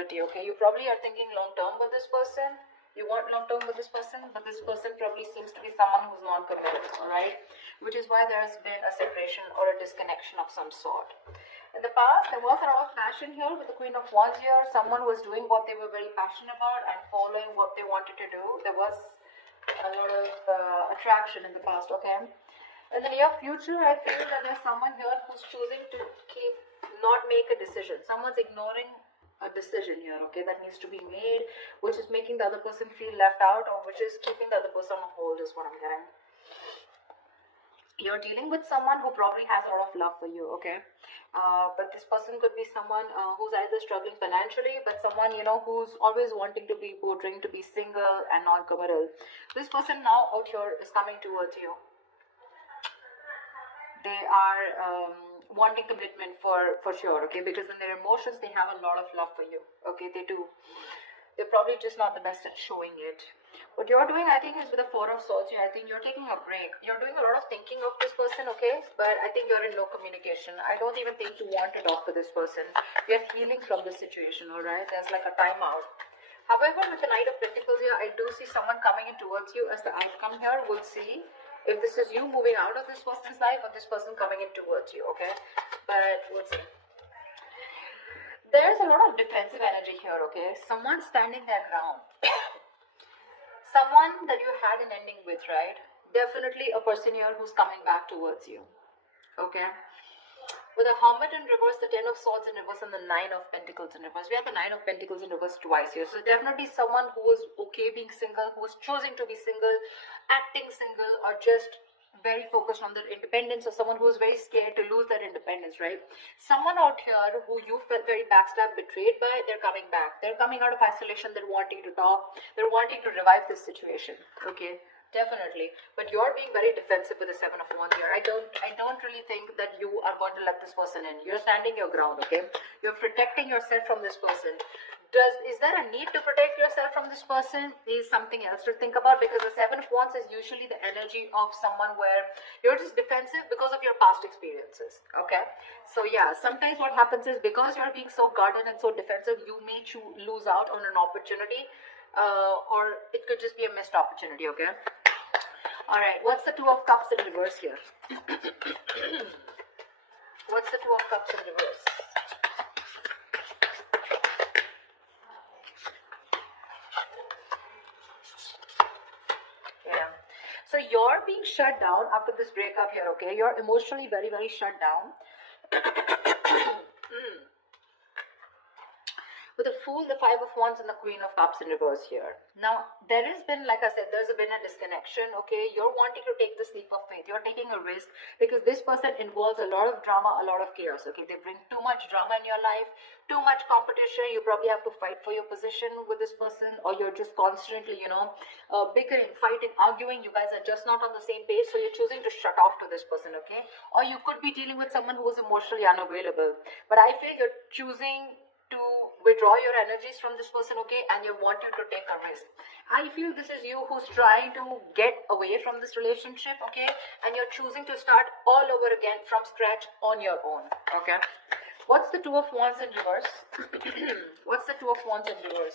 stability, okay? You probably are thinking long term with this person. You want long term with this person, but this person probably seems to be someone who's non-committed, all right? Which is why there's been a separation or a disconnection of some sort. In the past, there was a lot of passion here with the Queen of Wands here. Someone was doing what they were very passionate about and following what they wanted to do. There was a lot of attraction in the past, okay? In the near future, I feel that there's someone here who's choosing to not make a decision. Someone's ignoring a decision here, okay, that needs to be made, which is making the other person feel left out, or which is keeping the other person on hold, is what I'm getting. You're dealing with someone who probably has a lot of love for you, okay? But this person could be someone who's either struggling financially, but someone, you know, who's always wanting to be portraying to be single and non-committal. This person now out here is coming towards you. They are wanting commitment for sure, okay? Because in their emotions, they have a lot of love for you, okay? They do. They're probably just not the best at showing it. What you're doing, I think, is with the Four of Swords here. I think you're taking a break. You're doing a lot of thinking of this person, okay? But I think you're in no communication. I don't even think you want to talk to this person. You're healing from this situation, all right? There's like a timeout. However, with the Knight of Pentacles here, I do see someone coming in towards you as the outcome here. We'll see if this is you moving out of this person's life or this person coming in towards you, okay? But we'll see. There's a lot of defensive energy here, okay? Someone standing their ground. Someone that you had an ending with, right? Definitely a person here who's coming back towards you, okay? With the Hermit in reverse, the Ten of Swords in reverse, and the Nine of Pentacles in reverse. We have the Nine of Pentacles in reverse twice here. So definitely someone who is okay being single, who is choosing to be single, acting single, or just very focused on their independence, or someone who is very scared to lose their independence, right? Someone out here who you felt very backstabbed, betrayed by, they're coming back. They're coming out of isolation. They're wanting to talk. They're wanting to revive this situation, okay? Definitely. But you're being very defensive with the Seven of Wands here. I don't really think that you are going to let this person in. You're standing your ground, okay? You're protecting yourself from this person. Is there a need to protect yourself from this person? Is something else to think about, because the Seven of Wands is usually the energy of someone where you're just defensive because of your past experiences, okay? So yeah, sometimes what happens is because you're being so guarded and so defensive, you may lose out on an opportunity, or it could just be a missed opportunity, okay? Alright, what's the Two of Cups in reverse here? What's the Two of Cups in reverse? Yeah. So you're being shut down after this breakup here, okay? You're emotionally very, very shut down. With the Fool, the Five of Wands, and the Queen of Cups in reverse here. Now, there has been, like I said, there's been a disconnection, okay? You're wanting to take this leap of faith. You're taking a risk because this person involves a lot of drama, a lot of chaos, okay? They bring too much drama in your life, too much competition. You probably have to fight for your position with this person, or you're just constantly, you know, bickering, fighting, arguing. You guys are just not on the same page, so you're choosing to shut off to this person, okay? Or you could be dealing with someone who is emotionally unavailable. But I feel you're choosing to withdraw your energies from this person, okay, and you want you to take a risk. I feel this is you who's trying to get away from this relationship, okay, and you're choosing to start all over again from scratch on your own, okay. What's the Two of Wands in reverse? What's the Two of Wands in reverse?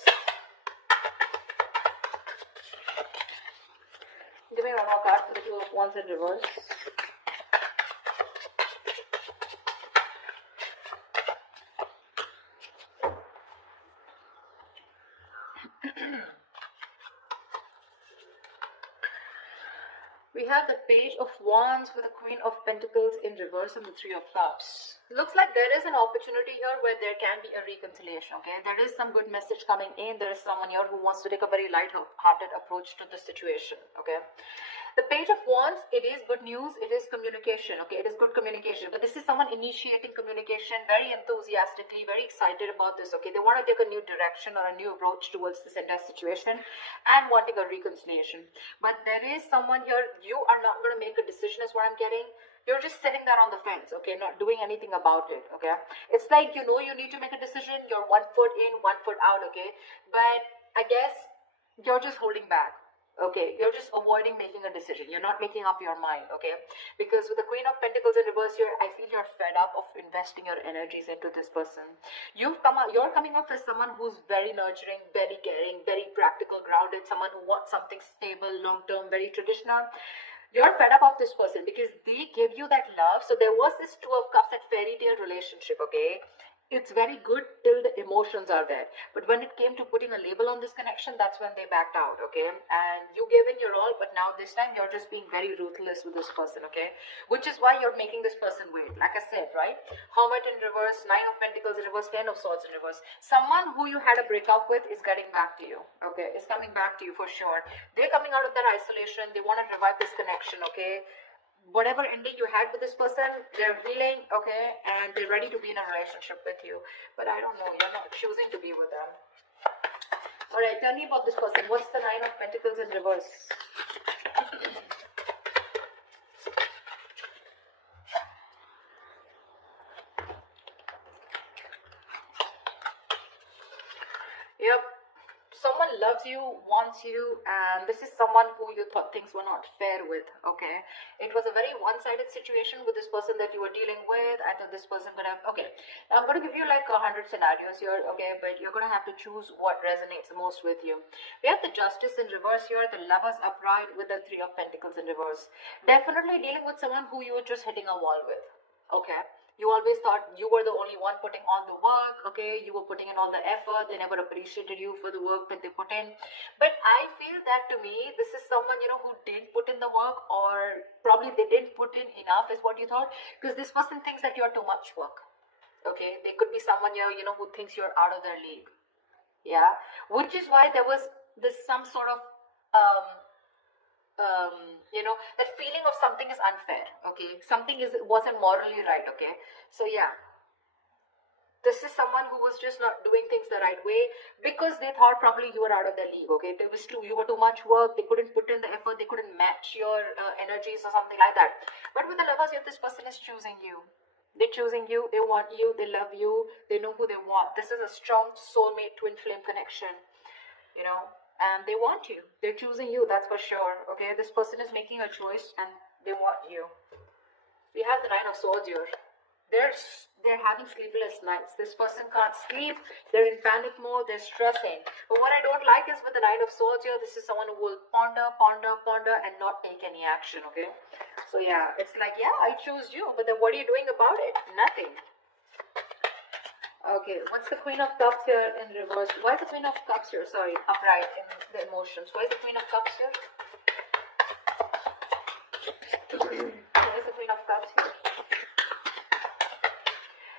Give me one more card for the Two of Wands in reverse. We have the Page of Wands with the Queen of Pentacles in reverse and the Three of Cups. Looks like there is an opportunity here where there can be a reconciliation, okay? There is some good message coming in. There is someone here who wants to take a very light-hearted approach to the situation, okay? The Page of Wands, it is good news, it is communication, okay? It is good communication. But this is someone initiating communication very enthusiastically, very excited about this, okay? They want to take a new direction or a new approach towards this entire situation and wanting a reconciliation. But there is someone here, you are not going to make a decision is what I'm getting. You're just sitting there on the fence, okay? Not doing anything about it, okay? It's like, you know, you need to make a decision. You're 1 foot in, 1 foot out, okay? But I guess you're just holding back. Okay, you're just avoiding making a decision. You're not making up your mind, okay? Because with the Queen of Pentacles in reverse here, I feel you're fed up of investing your energies into this person. You're coming off as someone who's very nurturing, very caring, very practical, grounded, someone who wants something stable, long-term, very traditional. You're fed up of this person because they give you that love. So there was this Two of Cups, that fairy tale relationship, okay? It's very good till the emotions are there, but when it came to putting a label on this connection, that's when they backed out, okay? And you gave in your all, but now this time you're just being very ruthless with this person, okay? Which is why you're making this person wait, like I said, right? Hermit in reverse, Nine of Pentacles in reverse, Ten of Swords in reverse. Someone who you had a breakup with is getting back to you, okay? Is coming back to you for sure. They're coming out of that isolation. They want to revive this connection, okay? Whatever ending you had with this person, they're healing, okay, and they're ready to be in a relationship with you. But I don't know, you're not choosing to be with them. All right, tell me about this person. What's the Nine of Pentacles in reverse? Yep. Someone loves you, wants you, and this is someone who you thought things were not fair with, okay? It was a very one-sided situation with this person that you were dealing with. I thought this person could have, okay, now I'm going to give you like 100 scenarios here, okay, but you're going to have to choose what resonates most with you. We have the Justice in reverse here, the Lovers upright with the Three of Pentacles in reverse. Definitely dealing with someone who you were just hitting a wall with, okay? You always thought you were the only one putting on the work, okay? You were putting in all the effort. They never appreciated you for the work that they put in. But I feel that to me, this is someone, you know, who didn't put in the work, or probably they didn't put in enough is what you thought. Because this person thinks that you're too much work, okay? They could be someone here, you know, who thinks you're out of their league. Yeah, which is why there was this some sort of um, you know, that feeling of something is unfair, okay? Something wasn't morally right, okay? So yeah, this is someone who was just not doing things the right way because they thought probably you were out of their league, okay? There was you were too much work. They couldn't put in the effort. They couldn't match your energies or something like that. But with the Lovers, if this person is choosing you, they're choosing you, they want you, they love you, they know who they want. This is a strong soulmate twin flame connection, you know, and they want you. They're choosing you, that's for sure, okay? This person is making a choice and they want you. We have the Nine of Swords here. They're having sleepless nights. This person can't sleep. They're in panic mode. They're stressing. But what I don't like is with the Nine of Swords here, this is someone who will ponder, ponder, ponder, and not take any action. Okay. So yeah, it's like, yeah, I choose you, but then what are you doing about it? Nothing. Okay, what's the Queen of Cups here in reverse? Why is the Queen of Cups here? Sorry, upright in the emotions. Why is the Queen of Cups here? Why is the Queen of Cups here?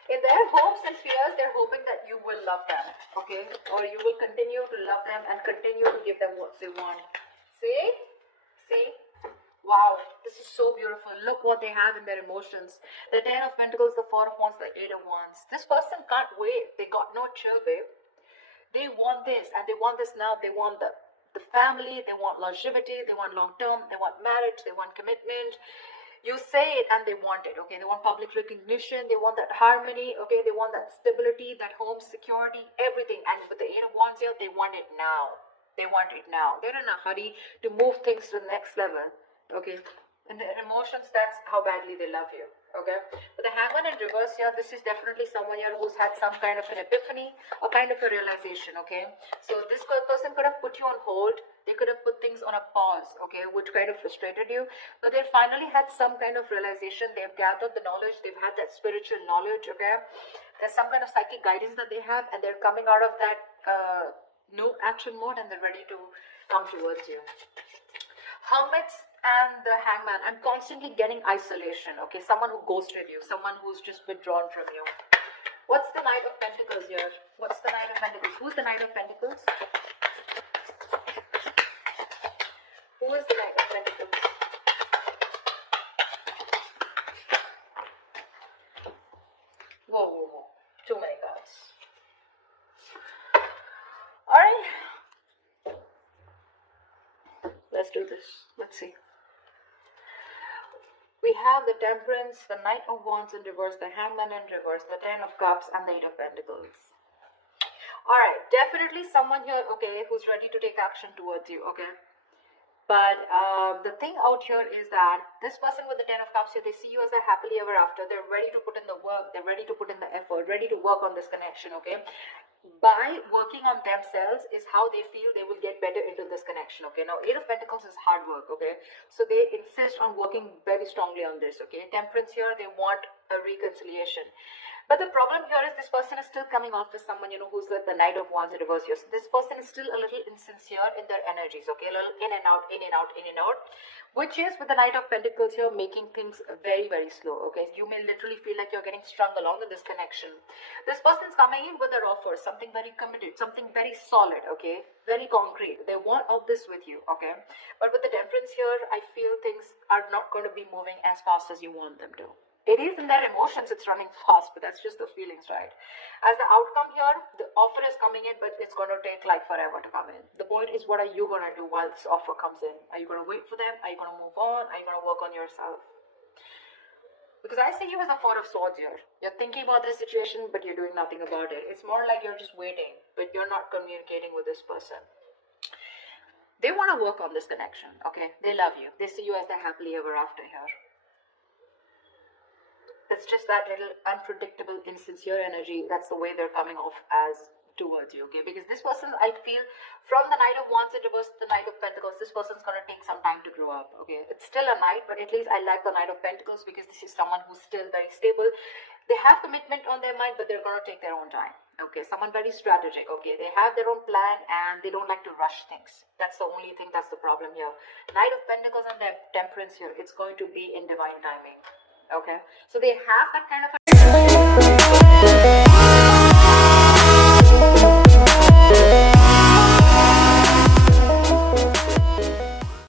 In their hopes and fears, they're hoping that you will love them, okay? Or you will continue to love them and continue to give them what they want. See? See? Wow, this is so beautiful. Look what they have in their emotions. The Ten of Pentacles, the Four of Wands, the Eight of Wands. This person can't wait. They got no chill, babe. They want this, and they want this now. They want the family, they want longevity, they want long term, they want marriage, they want commitment. You say it and they want it, okay? They want public recognition, they want that harmony, okay? They want that stability, that home security, everything. And with the Eight of Wands here, they want it now. They want it now. They're in a hurry to move things to the next level, okay? And their emotions, that's how badly they love you, okay? But the Hangman in reverse here, this is definitely someone here who's had some kind of an epiphany, a kind of a realization, okay? So this person could have put you on hold. They could have put things on a pause, okay, which kind of frustrated you. But they finally had some kind of realization. They've gathered the knowledge. They've had that spiritual knowledge, okay? There's some kind of psychic guidance that they have, and they're coming out of that no action mode, and they're ready to come towards you. Hermits and the Hangman. I'm constantly getting isolation, okay? Someone who ghosted you, someone who's just withdrawn from you. What's the Knight of Pentacles here? What's the Knight of Pentacles? Who's the Knight of Pentacles? Who is the Knight of Pentacles? Whoa, whoa, whoa. Too many cards. Alright. Let's do this. Let's see. We have the Temperance, the Knight of Wands in reverse, the Hangman in reverse, the Ten of Cups, and the Eight of Pentacles. Alright, definitely someone here, okay, who's ready to take action towards you, okay? But the thing out here is that this person with the Ten of Cups here, they see you as a happily ever after. They're ready to put in the work. They're ready to put in the effort, ready to work on this connection, okay? By working on themselves is how they feel they will get better into this connection, okay? Now, Eight of Pentacles is hard work, okay? So they insist on working very strongly on this, okay? Temperance here, they want a reconciliation. But the problem here is this person is still coming off as someone, who's like the Knight of Wands in reverse here. So this person is still a little insincere in their energies, okay? A little in and out, in and out, in and out, which is with the Knight of Pentacles here making things very, very slow, okay? You may literally feel like you're getting strung along in this connection. This person's coming in with their offer, something very committed, something very solid, okay? Very concrete. They want all this with you, okay? But with the Temperance here, I feel things are not going to be moving as fast as you want them to. It is in their emotions, it's running fast, but that's just the feelings, right? As the outcome here, the offer is coming in, but it's going to take like forever to come in. The point is, what are you going to do while this offer comes in? Are you going to wait for them? Are you going to move on? Are you going to work on yourself? Because I see you as a Four of Swords here. You're thinking about this situation, but you're doing nothing about it. It's more like you're just waiting, but you're not communicating with this person. They want to work on this connection, okay? They love you. They see you as the happily ever after here. It's just that little unpredictable, insincere energy. That's the way they're coming off as towards you, okay? Because this person, I feel, from the Knight of Wands in reverse to the Knight of Pentacles, this person's going to take some time to grow up, okay? It's still a Knight, but at least I like the Knight of Pentacles because this is someone who's still very stable. They have commitment on their mind, but they're going to take their own time, okay? Someone very strategic, okay? They have their own plan and they don't like to rush things. That's the only thing, that's the problem here. Knight of Pentacles and Temperance here, it's going to be in divine timing. Okay, so they have that kind of